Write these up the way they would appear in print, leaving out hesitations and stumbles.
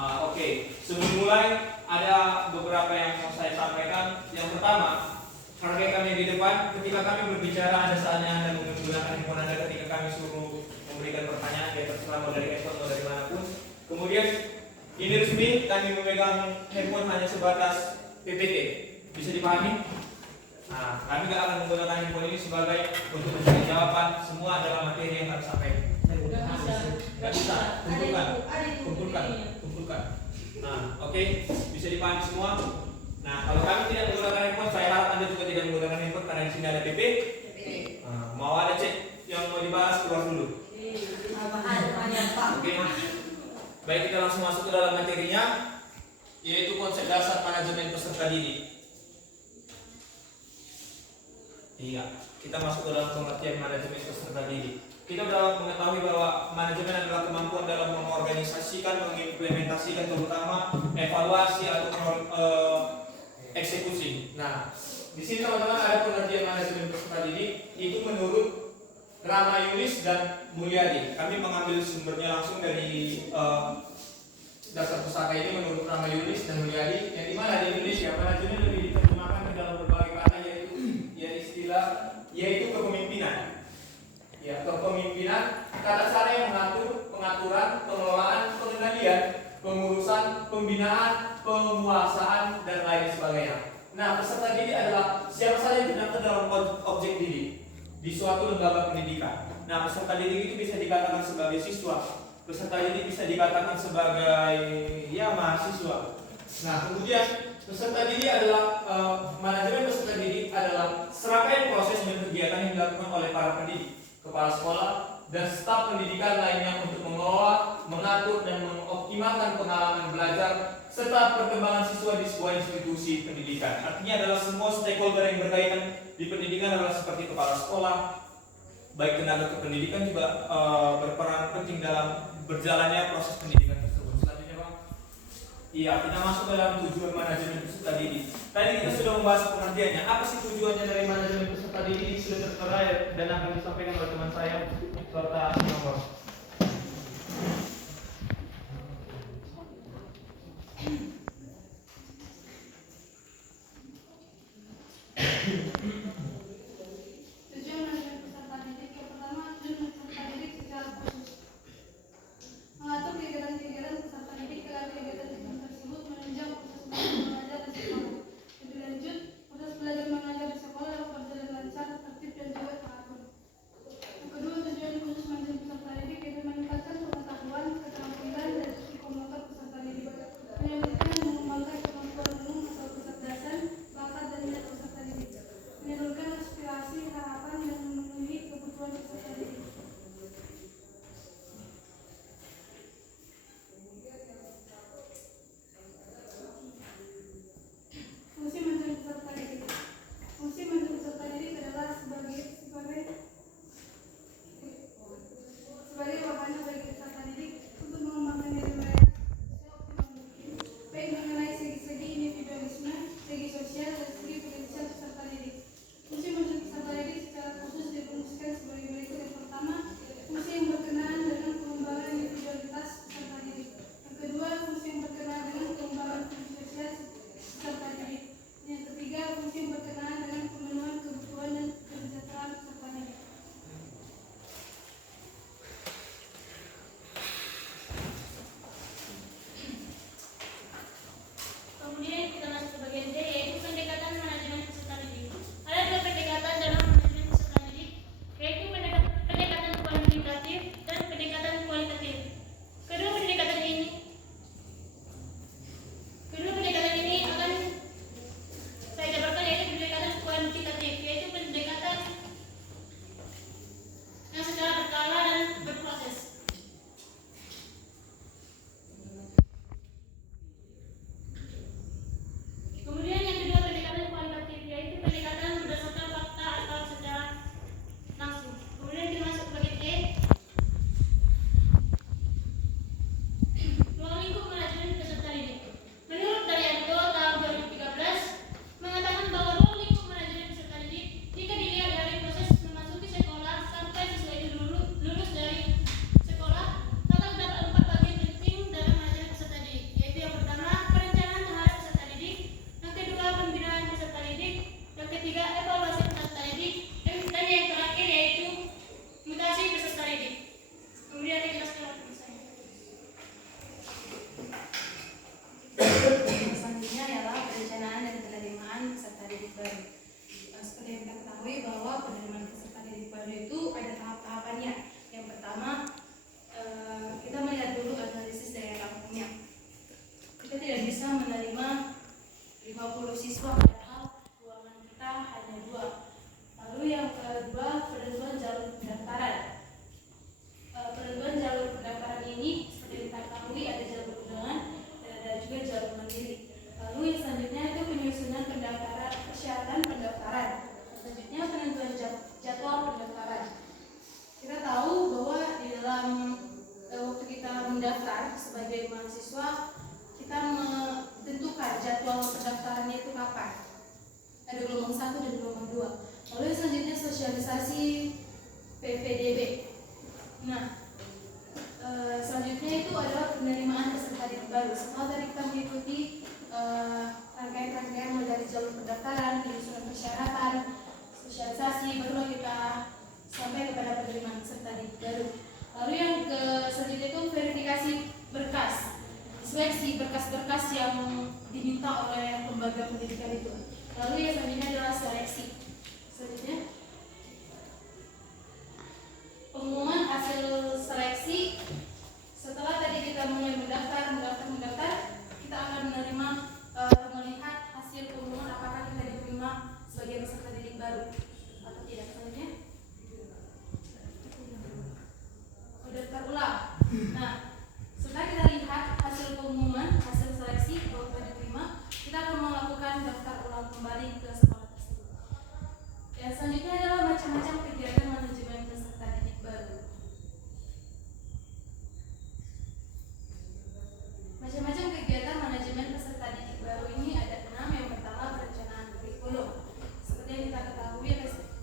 Oke. Sebelum mulai ada beberapa yang mau saya sampaikan. Yang pertama, hargai kami di depan. Ketika kami berbicara, ada saatnya Anda menggunakan handphone Anda ketika kami suruh memberikan pertanyaan, ya terserah mau dari handphone atau dari manapun. Kemudian ini resmi, kami memegang handphone hanya sebatas PPT. Bisa dipahami? Nah, kami tidak akan menggunakan handphone ini sebagai untuk mencari jawaban. Semua adalah materi yang kami sampaikan. Nggak bisa. Kumpulkan. Nah, oke, bisa dipahami semua. Nah, kalau kami tidak menggunakan handphone, saya harap Anda juga tidak menggunakan handphone karena di sini ada PP. Mau ada cek yang mau dibahas keluar dulu. Oke. Baik, kita langsung masuk ke dalam materinya, yaitu konsep dasar manajemen peserta didik. Iya, kita masuk ke dalam pengertian manajemen peserta didik. Kita sudah mengetahui bahwa manajemen adalah kemampuan dalam mengorganisasikan, mengimplementasikan, terutama evaluasi atau eksekusi. Nah, di sini teman-teman ada pengertian manajemen peserta didik itu menurut Rama Yunis dan Mulyadi. Kami mengambil sumbernya langsung dari dasar pusaka ini menurut Rama Yunis dan Mulyadi. Yang dimana di Indonesia manajemen lebih diterjemahkan ke dalam berbagai kata yaitu kepemimpinan. Ya, kepemimpinan tata cara yang mengatur, pengaturan, pengelolaan, pengendalian, pengurusan, pembinaan, penguasaan dan lain sebagainya. Nah, peserta didik adalah siapa saja yang terdaftar dalam objek didik di suatu lembaga pendidikan. Nah, peserta didik itu bisa dikatakan sebagai siswa. Peserta didik bisa dikatakan sebagai mahasiswa. Nah, kemudian peserta didik adalah manajemen peserta didik adalah serangkaian proses dan kegiatan yang dilakukan oleh para pendidik, kepala sekolah, dan staf pendidikan lainnya untuk mengelola, mengatur, dan mengoptimalkan pengalaman belajar serta perkembangan siswa di sebuah institusi pendidikan. Artinya adalah semua stakeholder yang berkaitan di pendidikan adalah seperti kepala sekolah, baik tenaga kependidikan juga berperan penting dalam berjalannya proses pendidikan tersebut. Selanjutnya, Bang. Iya, kita masuk ke dalam tujuan manajemen peserta didik. Tadi kita sudah membahas pengertiannya. Apa sih tujuannya dari manajemen peserta didik? Sudah tertera dan akan disampaikan oleh teman saya serta nomor. Tujuan manajemen peserta didik yang pertama, tujuan peserta didik secara khusus mengatur kegiatan-kegiatan peserta didik agar kegiatan tersebut menunjang proses belajar mengajar di sekolah. Lebih lanjut, proses belajar mengajar di sekolah dapat berjalan lancar, tertib dan juga teratur. Yang kedua, tujuan khusus manajemen peserta didik mendaftar sebagai mahasiswa, kita menentukan jadwal pendaftarannya itu kapan. Ada gelombang 1 dan gelombang 2. Lalu selanjutnya sosialisasi PPDB. Nah, selanjutnya itu adalah penerimaan peserta didik baru. Setelah tadi kita mengikuti rangkaian-rangkaian mulai dari jalur pendaftaran, penyusunan persyaratan, sosialisasi, barulah kita sampai kepada penerimaan peserta didik baru. Lalu yang selanjutnya itu verifikasi berkas, seleksi berkas-berkas yang diminta oleh lembaga pendidikan itu. Lalu yang selanjutnya adalah seleksi. Selanjutnya pengumuman hasil seleksi. Setelah tadi kita mulai mendaftar, kita akan menerima melihat hasil pengumuman apakah kita diterima sebagai peserta didik baru atau tidak. Selanjutnya daftar ulang. Nah, setelah kita lihat hasil pengumuman, hasil seleksi bahwa kita diterima, kita akan melakukan daftar ulang kembali ke sekolah tersebut. Yang selanjutnya adalah macam-macam kegiatan manajemen peserta didik baru. Macam-macam kegiatan manajemen peserta didik baru ini ada 6. Yang pertama, perencanaan kurikulum. Seperti yang kita ketahui,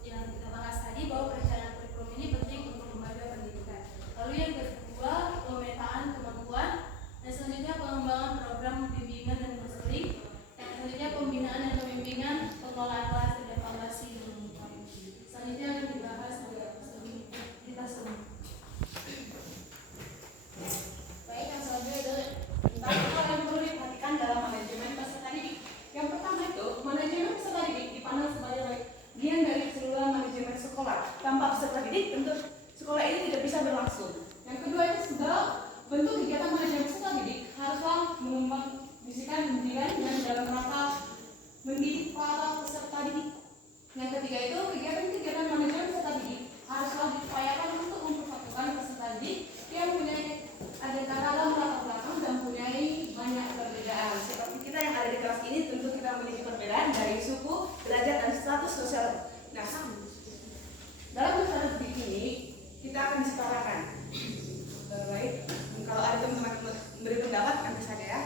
yang kita bahas tadi, bahwa perencanaan kurikulum ini penting untuk lembaga pendidikan. Lalu yang kedua, pemetaan kemampuan. Dan selanjutnya pengembangan program bimbingan dan konseling. Yang selanjutnya pembinaan dan pembimbingan, pengelolaan kelas dan evaluasi. Selanjutnya akan dibahas kita semua. Baik, yang selanjutnya adalah tentang hal yang perlu diperhatikan dalam manajemen peserta didik. Yang pertama itu, manajemen peserta didik dipandang sebagai bagian dari keseluruhan manajemen sekolah. Tanpa peserta didik, tentu sekolah ini tidak bisa berlangsung. Yang kedua itu segala bentuk kegiatan manajemen peserta didik haruslah mengembangkan pendidikan dan dalam rangka mendidik para peserta didik. Yang ketiga itu kegiatan-kegiatan manajemen peserta didik haruslah diupayakan untuk mempersatukan peserta didik yang punya agenda dalam latar belakang dan punya banyak perbedaan. Seperti kita yang ada di kelas ini, tentu kita memiliki perbedaan dari suku, derajat, dan status sosial. Nah, dalam peserta didik ini kita akan disetarakan. Baik, kalau ada teman-teman memberi pendapat nanti saja ya.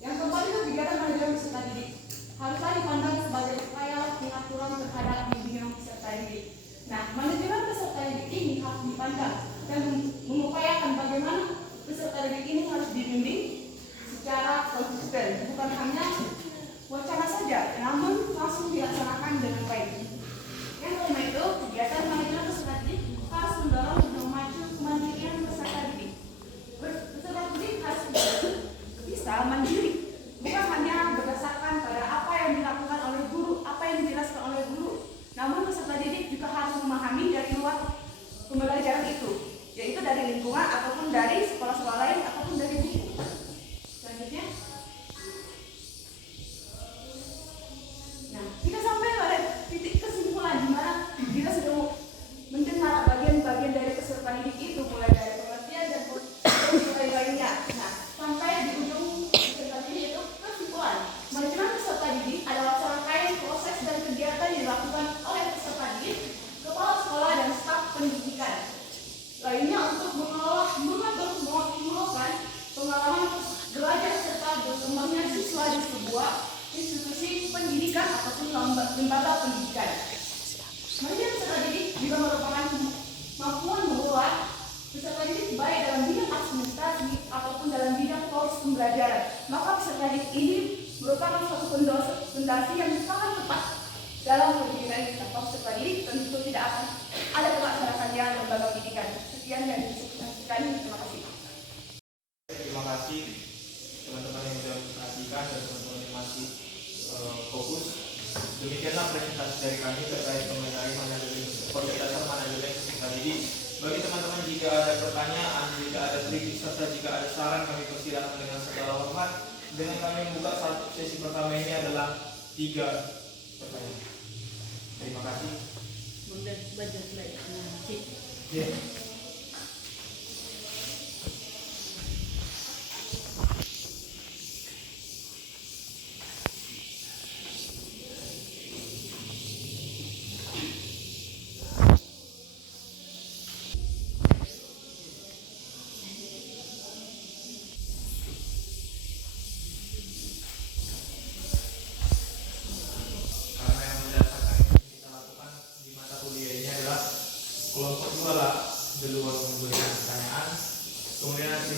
Yang keempat itu kegiatan manajemen peserta didik haruslah dipandang sebagai upaya pengaturan terhadap bimbingan peserta didik. Nah, manajemen peserta didik ini harus dipandang dan mengupayakan bagaimana peserta didik ini harus dibimbing secara konsisten, bukan hanya wacana saja, namun langsung dilaksanakan dengan baik. Yang kelima itu kegiatan manajemen peserta didik harus mendorong dan memacu kemandirian peserta didik. Peserta didik harus bisa mandiri, bukan hanya berdasarkan pada apa yang dilakukan oleh guru, apa yang dijelaskan oleh guru, namun peserta didik juga harus memahami dari luar pembelajaran itu, yaitu dari lingkungan ataupun dari sekolah-sekolah lain ataupun dari buku. Selanjutnya, nah kita sampai pada titik kesimpulan di mana kita sudah mendengar bagian-bagian dari peserta didik itu, mulai dari pengertian dan lain-lainnya. Nah, sampai di ujung peserta didik itu kesimpulan. Manajemen peserta didik adalah serangkaian proses dan kegiatan yang dilakukan oleh peserta didik, kepala sekolah dan staf pendidikan lainnya untuk mengolah, mengatur, mengoptimalkan pengalaman belajar serta berkembangnya siswa di sebuah institusi pendidikan ataupun lembaga pendidikan. Manajemen peserta didik juga merupakan kemampuan mengelola peserta didik baik dalam bidang administrasi ataupun dalam bidang proses pembelajaran. Maka peserta didik ini merupakan suatu fondasi yang sangat tepat dalam pendidikan kita. Peserta didik tentu tidak akan ada pelaksanaan lembaga pendidikan. Sekian dan sekian. Terima kasih. Terima kasih teman-teman yang sudah memperhatikan dan teman-teman yang masih fokus. Demikianlah presentasi dari kami terkait mengenai manajemen peserta didik. Bagi teman-teman, jika ada pertanyaan, jika ada kritik, serta jika ada saran, kami persilakan dengan segala hormat. Dengan kami membuka sesi pertama ini adalah 3 pertanyaan. Terima kasih. Yeah.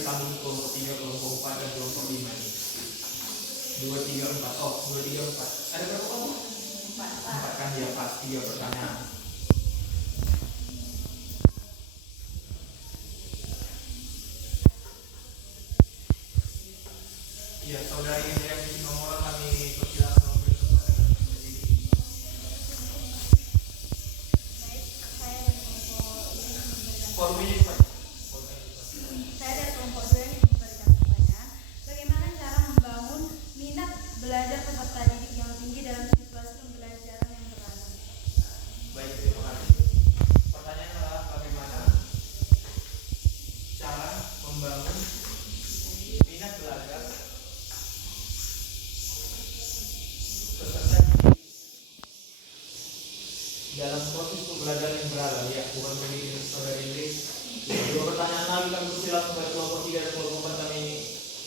kami kelompok 3, kelompok 4, dan kelompok 5 ini. 2, 3, 4. Oh, 2, 3, 4. Ada berapa kelompok? 4 kan ya, pas 3 pertanyaan. Ya, saudari yang di nomor kami persilakan untuk berdiri. Formulnya Pak. Saya dari kelompok 2 yang memberikan pertanyaan. Bagaimana cara membangun minat belajar peserta didik yang tinggi dalam situasi pembelajaran yang beragam? Baik, terima kasih. Pertanyaan adalah bagaimana cara membangun minat belajar peserta didik dalam proses pembelajaran yang beragam, ya, bukan pendidik saudara ini. Dua pertanyaan lagi kami persilakan kepada kelompok 3 dan kelompok 4 kami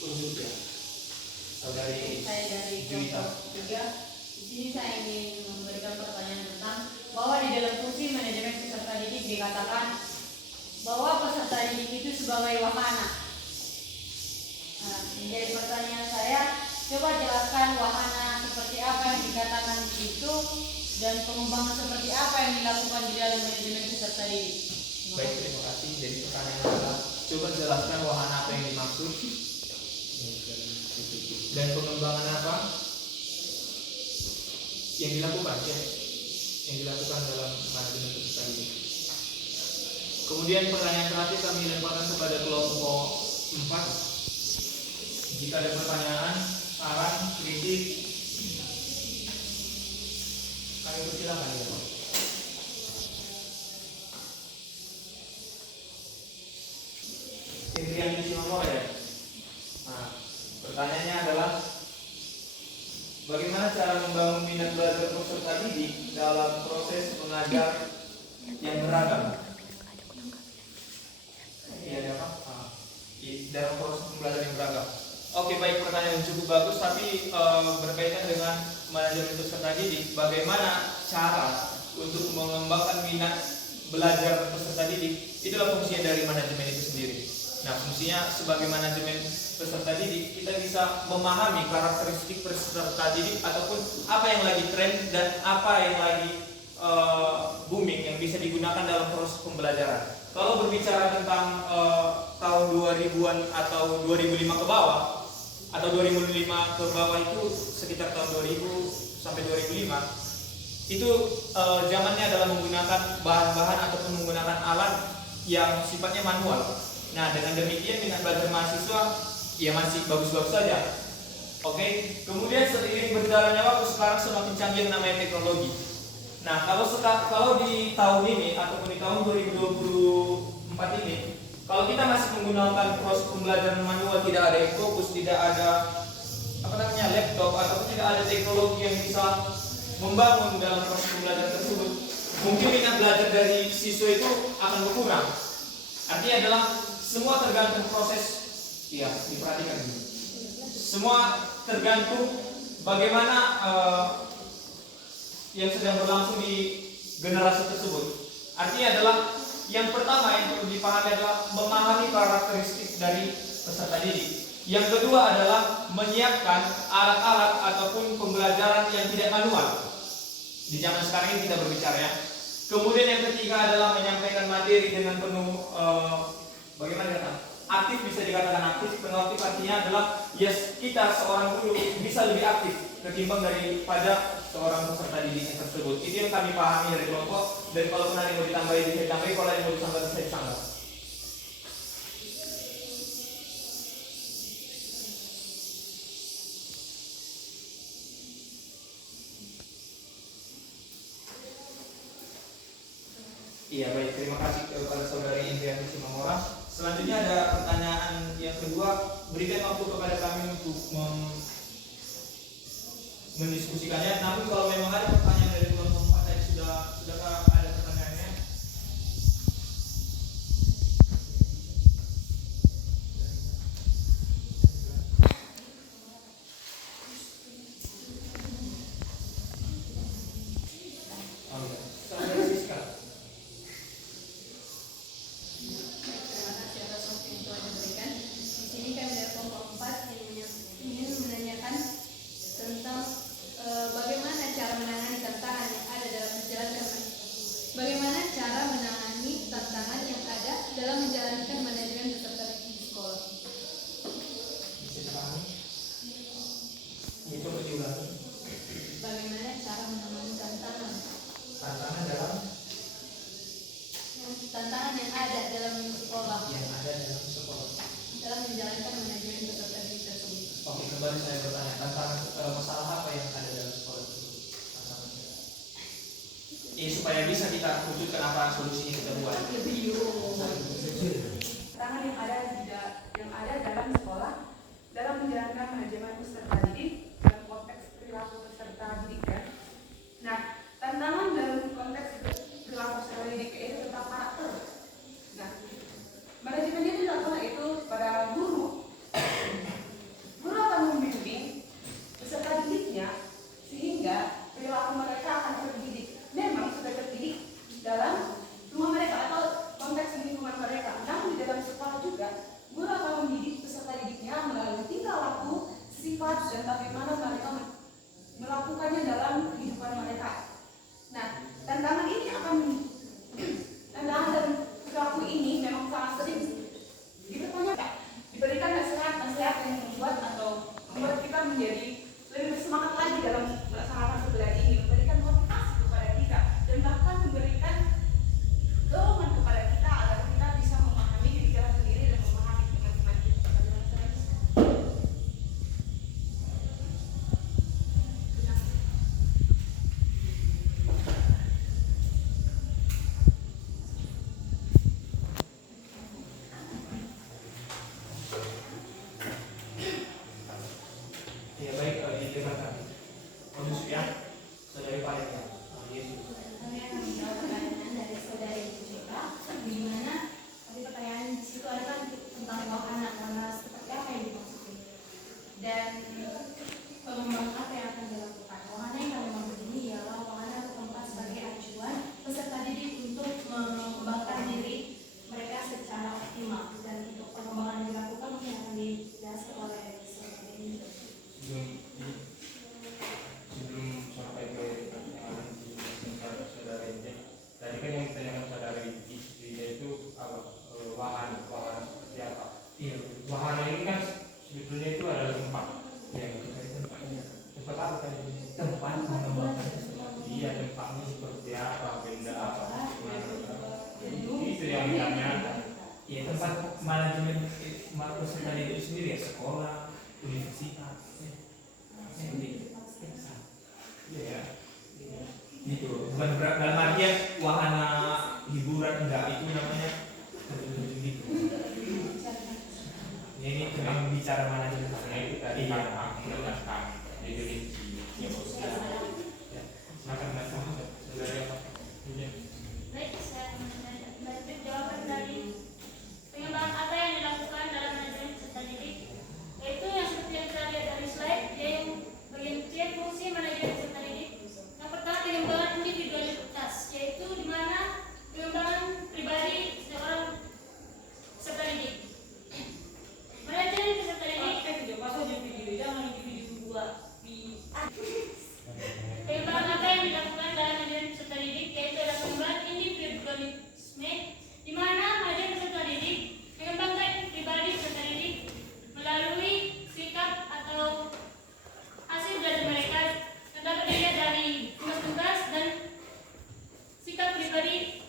unjuk ya. Saudari Saya dari Juwita. kelompok 3. Di sini saya ingin memberikan pertanyaan tentang bahwa di dalam fungsi manajemen peserta didik dikatakan bahwa peserta didik itu sebagai wahana. Nah, menjadi pertanyaan saya, coba jelaskan wahana seperti apa yang dikatakan di situ dan pengembangan seperti apa yang dilakukan di dalam manajemen peserta didik. Baik, terima kasih. Jadi pertanyaan adalah coba jelaskan wahana apa yang dimaksud dan pengembangan apa yang dilakukan ya, yang dilakukan dalam manajemen peserta didik. Kemudian pertanyaan terakhir kami lemparkan kepada kelompok 4. Jika ada pertanyaan, saran, kritik, kami persilakan ya. Indrian di nomor ya. Nah, pertanyaannya adalah bagaimana cara membangun minat belajar peserta didik dalam proses mengajar yang beragam? Iya, ada apa? Dalam proses pembelajaran yang beragam. Oke, baik, pertanyaan yang cukup bagus, tapi berkaitan dengan manajemen peserta didik. Bagaimana cara untuk mengembangkan minat belajar peserta didik? Itulah fungsinya dari manajemen itu sendiri. Nah, fungsinya sebagai manajemen peserta didik, kita bisa memahami karakteristik peserta didik ataupun apa yang lagi tren dan apa yang lagi booming yang bisa digunakan dalam proses pembelajaran. Kalau berbicara tentang tahun 2000-an atau 2005 ke bawah, atau 2005 ke bawah itu sekitar tahun 2000 sampai 2005, itu zamannya adalah menggunakan bahan-bahan ataupun menggunakan alat yang sifatnya manual. Nah, dengan demikian minat belajar mahasiswa ya masih bagus-bagus saja. Oke, kemudian seiring berjalannya waktu sekarang semakin canggih namanya teknologi. Nah, kalau di tahun ini ataupun di tahun 2024 ini, kalau kita masih menggunakan proses pembelajaran manual, tidak ada fokus, tidak ada laptop ataupun tidak ada teknologi yang bisa membangun dalam proses pembelajaran tersebut, mungkin minat belajar dari siswa itu akan berkurang. Artinya adalah semua tergantung proses, ya diperhatikan dulu. Semua tergantung bagaimana yang sedang berlangsung di generasi tersebut. Artinya adalah yang pertama yang perlu dipahami adalah memahami karakteristik dari peserta didik. Yang kedua adalah menyiapkan alat-alat ataupun pembelajaran yang tidak manual. Di zaman sekarang ini kita berbicara ya. Kemudian yang ketiga adalah menyampaikan materi dengan penuh bagaimana kata? Aktif, bisa dikatakan aktif. Penuh aktif artinya adalah kita seorang guru bisa lebih aktif ketimbang daripada seorang peserta didik tersebut. Itu yang kami pahami dari kelompok. Dan kalau ada yang mau ditambahin bisa ditambahin, kalau ada yang mau ditambah bisa ditambah. Iya, baik, terima kasih kepada saudari Indriani Simamora. Selanjutnya ada pertanyaan yang kedua, berikan waktu kepada kami untuk mendiskusikannya. Namun kalau memang ada pertanyaan dari kelompok 4 tadi sudahkah ada pertanyaannya? Oh iya, saudari Siska. Terima kasih atas waktu yang telah diberikan. kembali saya bertanya tentang masalah apa yang ada dalam sekolah tersebut. Tantangannya. Supaya bisa kita wujudkan apa solusinya kita buat. Tantangan yang ada dalam sekolah dalam menjalankan manajemen peserta didik dalam konteks perilaku peserta didik kan. Nah, tantangan dalam konteks perilaku peserta didik itu tentang karakter. Nah, manajemen itu dilakukan itu pada guru. Guru akan membimbing peserta didiknya sehingga perilaku mereka akan terdidik. Memang sudah terdidik dalam rumah mereka atau konteks lingkungan mereka. Namun di dalam sekolah juga guru akan mendidik peserta didiknya melalui tingkah laku, sifat, dan bagaimana mereka melakukannya dalam kehidupan mereka. Nah, tantangan dan perilaku ini memang sangat sering dipertanyakan. Diberikan nasihat yang membuat kita menjadi lebih bersemangat lagi dalam melaksanakan pembelajaran ini, memberikan motivasi kepada kita, dan bahkan memberikan dorongan kepada kita agar kita bisa memahami diri kita sendiri dan memahami teman-teman kita. Ya baik, terima kasih. Kondusif ya, saudari Pak ya. Yesus. Kami akan menjawab pertanyaan dari saudari Jessica, di mana tadi pertanyaan di situ ada kan tentang wahana seperti apa yang dimaksudkan dan pengembangan apa yang akan dilakukan. Wahana yang kami maksud ini ialah wahana atau tempat sebagai acuan peserta didik untuk mengembangkan diri mereka secara optimal, dan untuk pengembangan yang dilakukan mungkin akan dijelaskan oleh saudari ini. Sebelum sampai ke pertanyaan saudara ini, tadi kan yang ditanyakan saudara istrinya itu wahana seperti apa? Iya. Wahana ini kan sebetulnya itu adalah tempat. Ya, tempat apa tadi? Tempat mengembangkan. Iya, tempatnya seperti apa, benda apa? Itu yang ditanyakan. Ya tempat manajemen peserta didik itu sendiri ya, sekolah, universitas. Iya. Gitu. Bukan dalam artian wahana hiburan, enggak, itu namanya gitu. Ini memang bicara manajemen. Karena itu tadi kami menjelaskan definisi yang sosial. Ya. Maka saudara apa? Baik, saya lanjut jawaban dari pengembangan apa yang dilakukan dalam manajemen peserta didik, yaitu yang seperti yang kita lihat dari slide, yaitu bagian C, fungsi manajemen peserta didik. Yang pertama, pengembangan individualitas, yaitu di mana pengembangan pribadi seorang peserta didik. Manajemen peserta didik pengembangan apa yang dilakukan dalam manajemen peserta didik, yaitu adalah pengembangan individualisme, di mana manajemen peserta didik mengembangkan pribadi peserta didik melalui sikap atau hasil belajar mereka yang dapat dilihat dari tugas-tugas dan sikap pribadi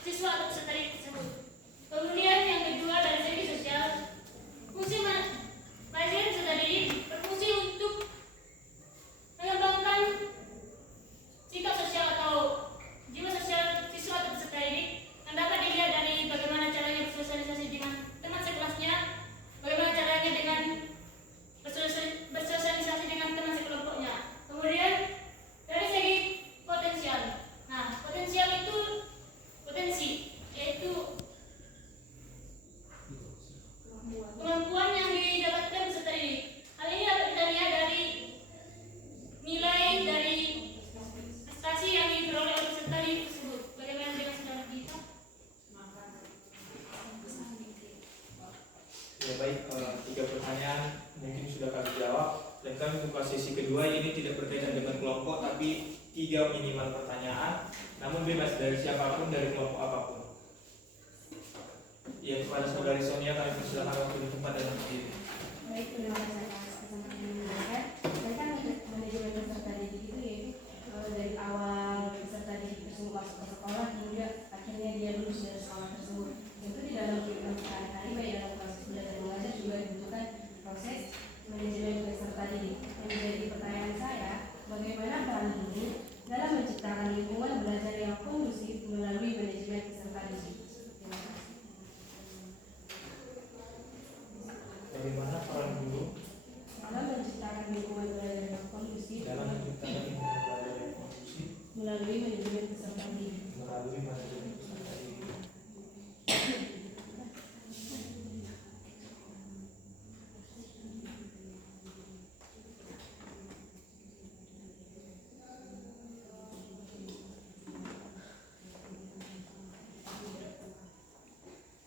siswa atau peserta didik tersebut. Kemudian yang kedua, dari segi sosial, fungsi manajemen peserta didik berfungsi untuk mengembangkan sikap sosial atau jiwa sosial siswa atau peserta didik yang dapat dilihat dari bagaimana caranya bersosialisasi dengan teman sekelasnya, bagaimana caranya dengan bersosialisasi dengan teman sekelompoknya. Kemudian dari segi potensial, nah potensial itu potensi, yaitu kemampuan yang didapatkan peserta didik. Hal ini dapat kita lihat dari nilai dari prestasi yang diperoleh oleh peserta didik tersebut. Bagaimana dengan saudara kita? Ya baik, 3 pertanyaan mungkin sudah kami jawab, dan kami buka sesi kedua. Ini tidak berkaitan dengan kelompok, tapi 3 minimal pertanyaan, namun bebas dari siapapun, dari kelompok apapun. Ya, kepada saudari Sonia kami persilakan waktu di tempat dan berdiri. Baik, terima kasih atas kesempatan yang diberikan. Dan kan manajemen peserta didik itu yaitu dari awal peserta didik tersebut masuk ke sekolah hingga akhirnya dia lulus dari sekolah tersebut. Itu di dalam kehidupan sehari-hari, baik dalam proses belajar mengajar juga dibutuhkan proses manajemen lingkungan belajar yang kondusif dalam menciptakan lingkungan belajar yang kondusif melalui manajemen peserta didik. melalui manajemen peserta didik.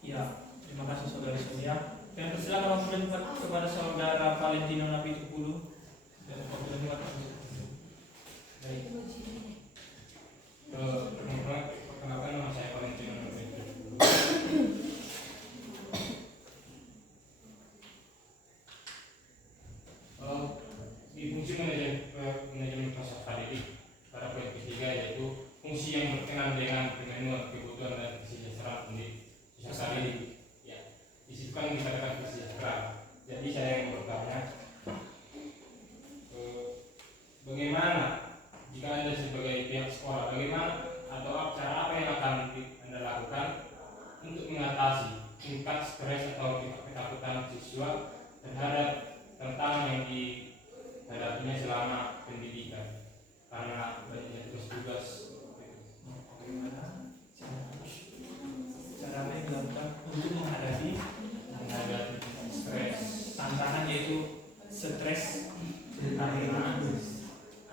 Ya, terima kasih saudara semuanya. Dan persilakan waktu kepada saudara Valentino Nabi Tukulu. Dan waktu baik. Perkenalkan nama saya Valentino Nabi. Di fungsi manajemen peserta didik pada poin ketiga yaitu fungsi yang berkenaan dengan kebutuhan dan kesejahteraan peserta didik. Ya, di situ kan dikatakan kesejahteraan. Jadi saya yang bertanya, bagaimana jika Anda sebagai pihak sekolah, bagaimana atau cara apa yang akan Anda lakukan untuk mengatasi tingkat stres atau tingkat ketakutan siswa terhadap tantangan yang dihadapinya selama pendidikan karena banyaknya tugas-tugas. Bagaimana cara yang dilakukan untuk menghadapi stres tantangan yaitu stres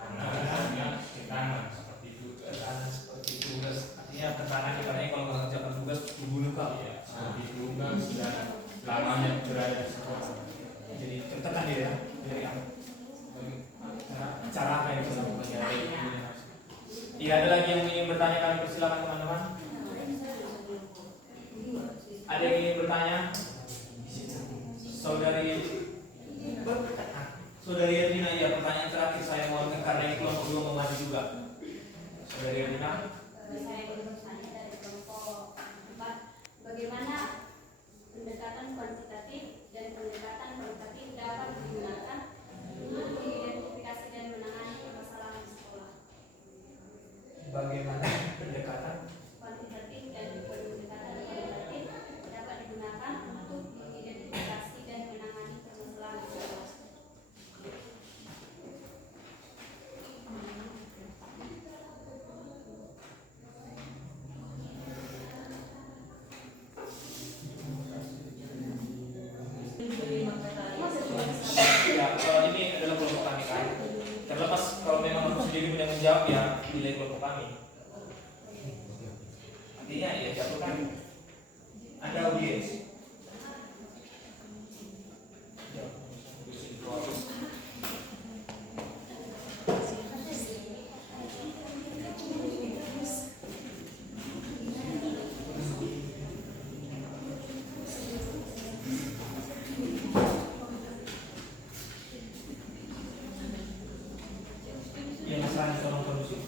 karena adanya tekanan seperti itu. tekanan seperti tugas, artinya tekanan ibaratnya kalau mengerjakan tugas dibunuh kak. Ya, seperti tugas dan lamanya berada di sekolah. Jadi tertekan dia ya dari apa? Cara apa yang bisa dilakukan ya? Iya, ada lagi yang ingin bertanya, kami persilakan teman-teman. Ada yang ingin bertanya? Saudari Erlina, ya pertanyaan terakhir saya mohon karena ini kelompok 2 mau maju juga. Saudari Erlina. Saya ingin bertanya dari kelompok 4, bagaimana pendekatan kuantitatif dan pendekatan kualitatif dapat digunakan untuk mengidentifikasi dan menangani permasalahan di sekolah? Bagaimana pendekatan Kuantitatif dan pendekatan kualitatif dapat digunakan untuk mengidentifikasi dan menangani permasalahan di sekolah. ya, ini adalah kelompok kami kan. Terlepas kalau memang aku sendiri punya menjawab ya nilai kelompok kami. Artinya ya jatuhkan Anda audiens. Yang masalahnya tolong kondusif.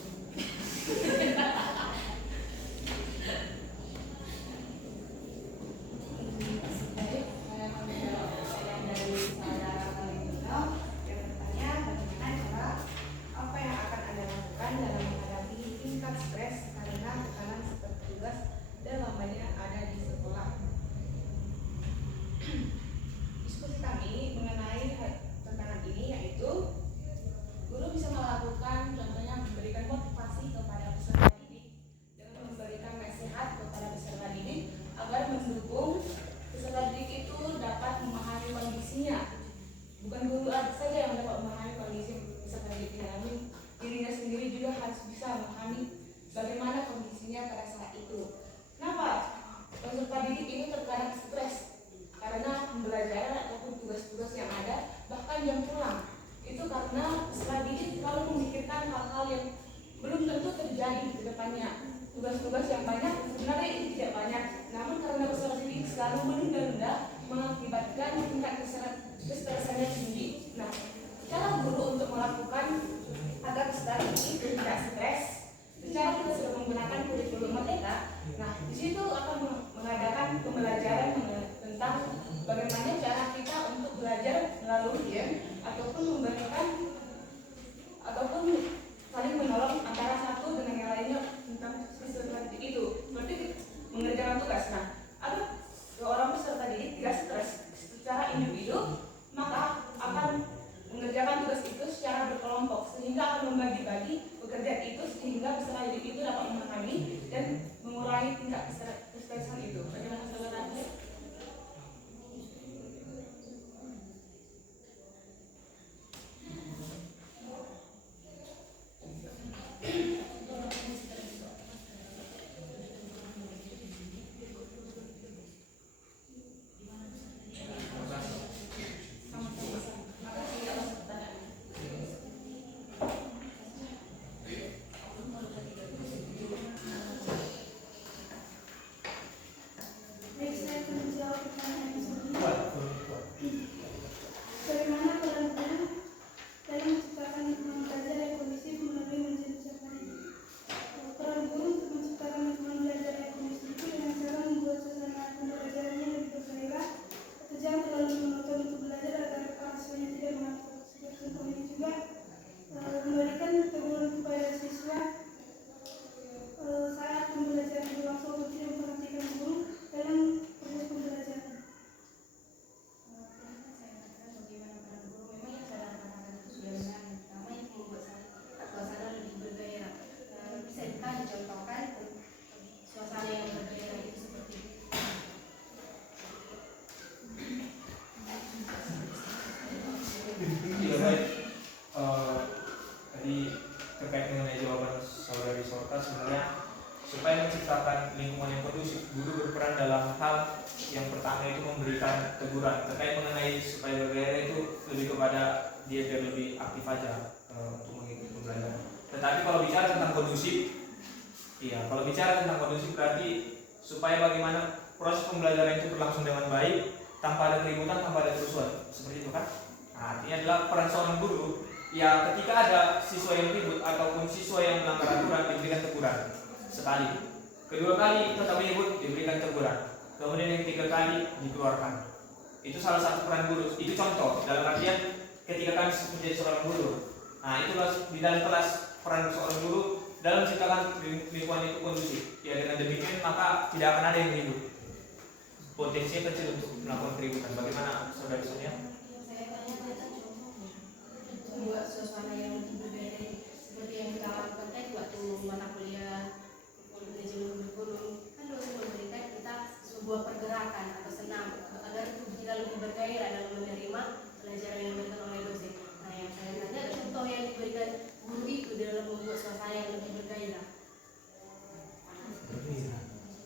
Baik, saya mau menjawab pertanyaan dari saudara Valentino yang bertanya bagaimana cara apa yang akan Anda lakukan dalam menghadapi tingkat stres karena tekanan seperti tugas dan lamanya ada di sekolah. Diskusi kami mengenai tekanan ini yaitu guru bisa melakukan contohnya memberikan motivasi kepada peserta didik dengan memberikan nasihat kepada peserta didik agar mendukung peserta didik itu dapat memahami kondisinya. Bukan guru saja yang dapat memahami kondisi peserta didik, namun dirinya sendiri juga harus bisa memahami bagaimana kondisinya pada saat itu. Kenapa peserta didik ini terkadang stres? Karena pembelajaran ataupun tugas-tugas yang ada, bahkan jam pulang. Itu karena peserta didik selalu memikirkan hal-hal yang belum tentu terjadi di depannya. Tugas-tugas yang banyak sebenarnya itu tidak banyak, namun karena peserta didik selalu menunda-nunda mengakibatkan tingkat kestresannya tinggi. Nah, cara guru untuk melakukan agar peserta didik tidak stres, secara kita sudah menggunakan kurikulum merdeka. Nah, di situ akan mengadakan pembelajaran tentang bagaimana cara kita untuk belajar melalui game ataupun memberikan ataupun saling menolong antara satu dengan yang lainnya tentang seperti itu, seperti mengerjakan tugas. Nah, agar seorang peserta didik tidak stres secara individu, maka akan mengerjakan tugas untuk memberikan teguran terkait mengenai supaya bergairah itu lebih kepada dia biar lebih aktif aja untuk mengikuti pembelajaran. Tetapi kalau bicara tentang kondusif, iya, kalau bicara tentang kondusif berarti supaya bagaimana proses pembelajaran itu berlangsung dengan baik tanpa ada keributan, tanpa ada kerusuhan, seperti itu kan? Nah, artinya adalah peran seorang guru ya ketika ada siswa yang ribut ataupun siswa yang melanggar aturan diberikan teguran sekali, kedua kali tetap ribut diberikan teguran, kemudian yang ketiga kali dikeluarkan. Itu salah satu peran guru. Itu contoh dalam artian ketika kami menjadi seorang guru. Nah, itulah di dalam kelas peran seorang guru dalam menciptakan lingkungan itu kondusif. Ya dengan demikian maka tidak akan ada yang ribut. Potensinya kecil untuk melakukan keributan. Bagaimana saudara Sonia? Saya tanya membuat suasana yang lebih berbeda seperti yang kita lakukan tadi waktu mata kuliah manajemen guru kan dosen memberikan kita sebuah pergerakan atau senam agar kita lebih bergairah dalam menerima pelajaran yang diberikan oleh dosen. Nah, yang saya tanya ada contoh yang diberikan guru itu dalam membuat suasana yang lebih bergairah.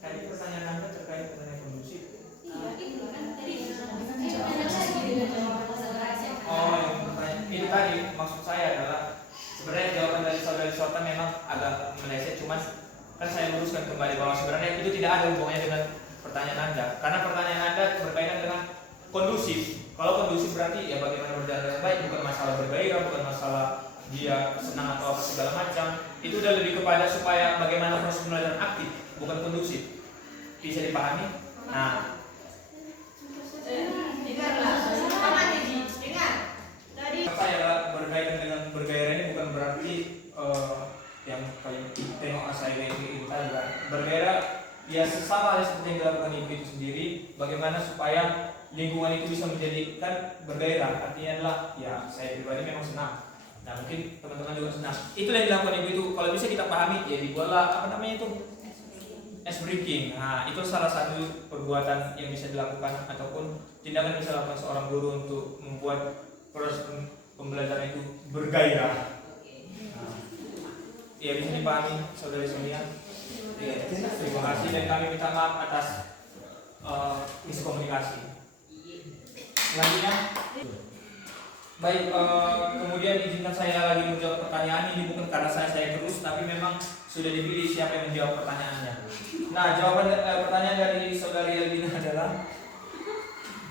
Tadi pertanyaan Anda terkait mengenai kondusif. Iya, itu kan tadi tanya lagi dengan jawaban saya. Oh, yang pertanyaan itu tadi maksud saya adalah sebenarnya jawaban dari saudari Sota memang agak meleset, cuman kan saya luruskan kembali bahwa sebenarnya itu tidak ada hubungannya dengan pertanyaan Anda, karena pertanyaan Anda berkaitan dengan kondusif. Kalau kondusif berarti ya bagaimana berjalan dengan baik, bukan masalah bergairah, bukan masalah dia senang atau apa segala macam. Itu udah lebih kepada supaya bagaimana proses pembelajaran aktif, bukan kondusif. Bisa dipahami? Nah, Dengarlah, sama Didi, dengar. Tadi saya berkaitan dengan bergairah ini bukan berarti yang kayak tengok saya kayak gitu tadi kan. Bergairah ya sama halnya seperti yang dilakukan ibu itu sendiri. Bagaimana supaya lingkungan itu bisa menjadikan bergairah. Artinya adalah ya saya pribadi memang senang. Nah mungkin teman-teman juga senang. Itulah yang dilakukan ibu itu. Kalau bisa kita pahami ya dibuatlah apa namanya itu ice breaking. Nah itu salah satu perbuatan yang bisa dilakukan ataupun tindakan yang bisa dilakukan seorang guru untuk membuat proses pembelajaran itu bergairah. Iya bisa dipahami saudari Sonia. Iya, terima kasih dan kami minta maaf atas miskomunikasi. Selanjutnya, baik kemudian izinkan saya lagi menjawab pertanyaan ini bukan karena saya terus, tapi memang sudah dipilih siapa yang menjawab pertanyaannya. Nah jawaban pertanyaan dari saudari Elvina adalah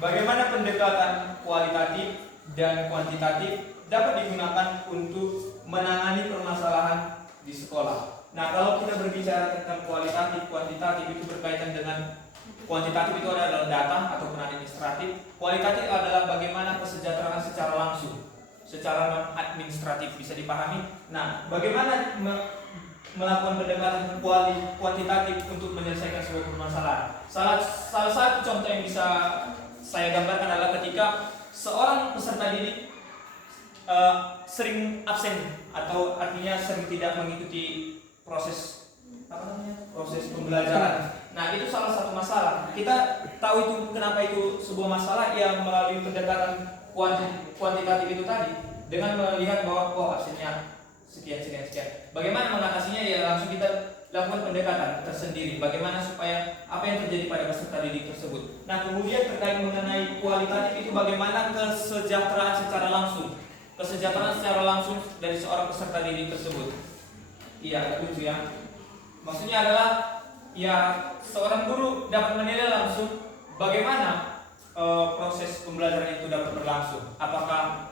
bagaimana pendekatan kualitatif dan kuantitatif dapat digunakan untuk menangani permasalahan di sekolah. Nah, kalau kita berbicara tentang kualitatif, kuantitatif itu berkaitan dengan kuantitatif itu adalah data ataupun administratif. Kualitatif adalah bagaimana kesejahteraan secara langsung, secara non administratif bisa dipahami. Nah, bagaimana melakukan pendekatan kuantitatif untuk menyelesaikan sebuah permasalahan. Salah satu contoh yang bisa saya gambarkan adalah ketika seorang peserta didik sering absen atau artinya sering tidak mengikuti proses proses pembelajaran. Nah itu salah satu masalah. Kita tahu itu kenapa itu sebuah masalah yang melalui pendekatan kuantitatif itu tadi dengan melihat bahwa absennya sekian. Bagaimana mengatasinya ya langsung kita lakukan pendekatan tersendiri. Bagaimana supaya apa yang terjadi pada peserta didik tersebut. Nah kemudian terkait mengenai kualitatif itu bagaimana kesejahteraan secara langsung. Kesejahteraan secara langsung dari seorang peserta didik tersebut. Iya, itu ya. Maksudnya adalah ya seorang guru dapat menilai langsung bagaimana proses pembelajaran itu dapat berlangsung. Apakah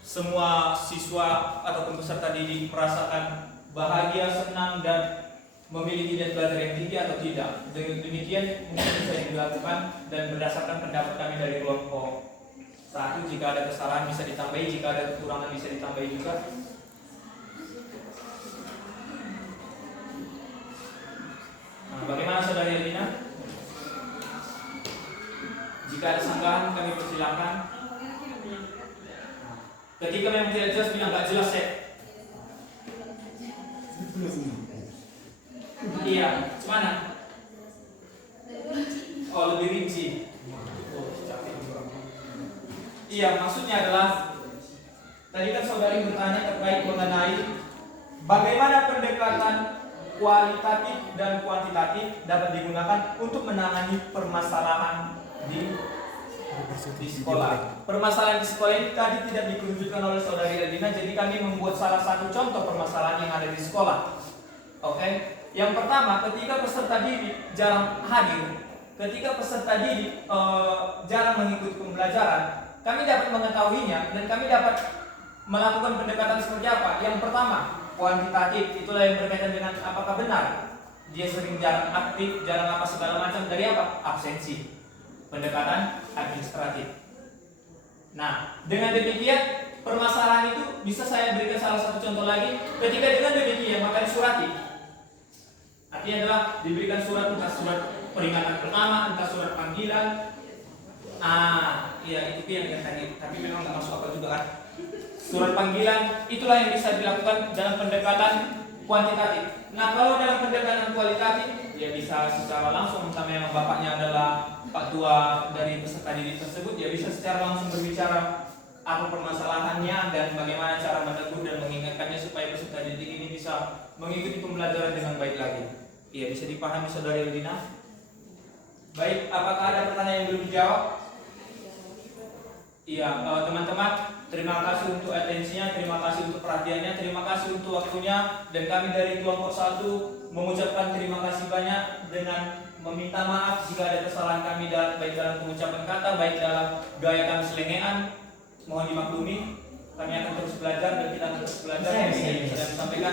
semua siswa ataupun peserta didik merasakan bahagia, senang dan memiliki nilai belajar yang tinggi atau tidak. Dengan demikian mungkin bisa dilakukan dan berdasarkan pendapat kami dari kelompok 1, jika ada kesalahan bisa ditambahi, jika ada kekurangan bisa ditambahi juga. Nah, bagaimana saudari Elvina? Jika ada sanggahan kami persilakan. Ketika memang tidak jelas bilang nggak jelas ya. Iya, mana? Oh lebih rinci. Iya, maksudnya adalah tadi kan saudari bertanya terkait mengenai bagaimana pendekatan kualitatif dan kuantitatif dapat digunakan untuk menangani permasalahan di sekolah. Permasalahan di sekolah ini tadi tidak dikunjukkan oleh saudari Eldina, jadi kami membuat salah satu contoh permasalahan yang ada di sekolah. Oke, yang pertama, ketika peserta didik jarang hadir, ketika peserta didik jarang mengikuti pembelajaran, kami dapat mengetahuinya dan kami dapat melakukan pendekatan seperti apa. Yang pertama, kuantitatif, itulah yang berkaitan dengan apakah benar dia sering jarang aktif, jarang apa segala macam, dari apa? Absensi. Pendekatan administratif. Nah, dengan demikian permasalahan itu bisa saya berikan salah satu contoh lagi. Ketika dengan demikian maka disurati. Artinya adalah diberikan surat, entah surat peringatan pertama, entah surat panggilan. Iya itu yang tadi, tapi memang nggak masuk akal juga kan. Surat panggilan itulah yang bisa dilakukan dalam pendekatan kuantitatif. Nah, kalau dalam pendekatan kualitatif, ya bisa secara langsung, entah memang bapaknya adalah Pak Tua dari peserta didik tersebut, ya bisa secara langsung berbicara apa permasalahannya dan bagaimana cara menegur dan mengingatkannya supaya peserta didik ini bisa mengikuti pembelajaran dengan baik lagi. Iya, bisa dipahami saudari Eldina? Baik, apakah ada pertanyaan yang belum dijawab? Iya, teman-teman, terima kasih untuk atensinya, terima kasih untuk perhatiannya, terima kasih untuk waktunya, dan kami dari kelompok 1 mengucapkan terima kasih banyak dengan meminta maaf jika ada kesalahan kami baik dalam pengucapan kata, baik dalam gaya kami selengean. Mohon dimaklumi, kami akan terus belajar dan kita akan terus belajar. Dan sampaikan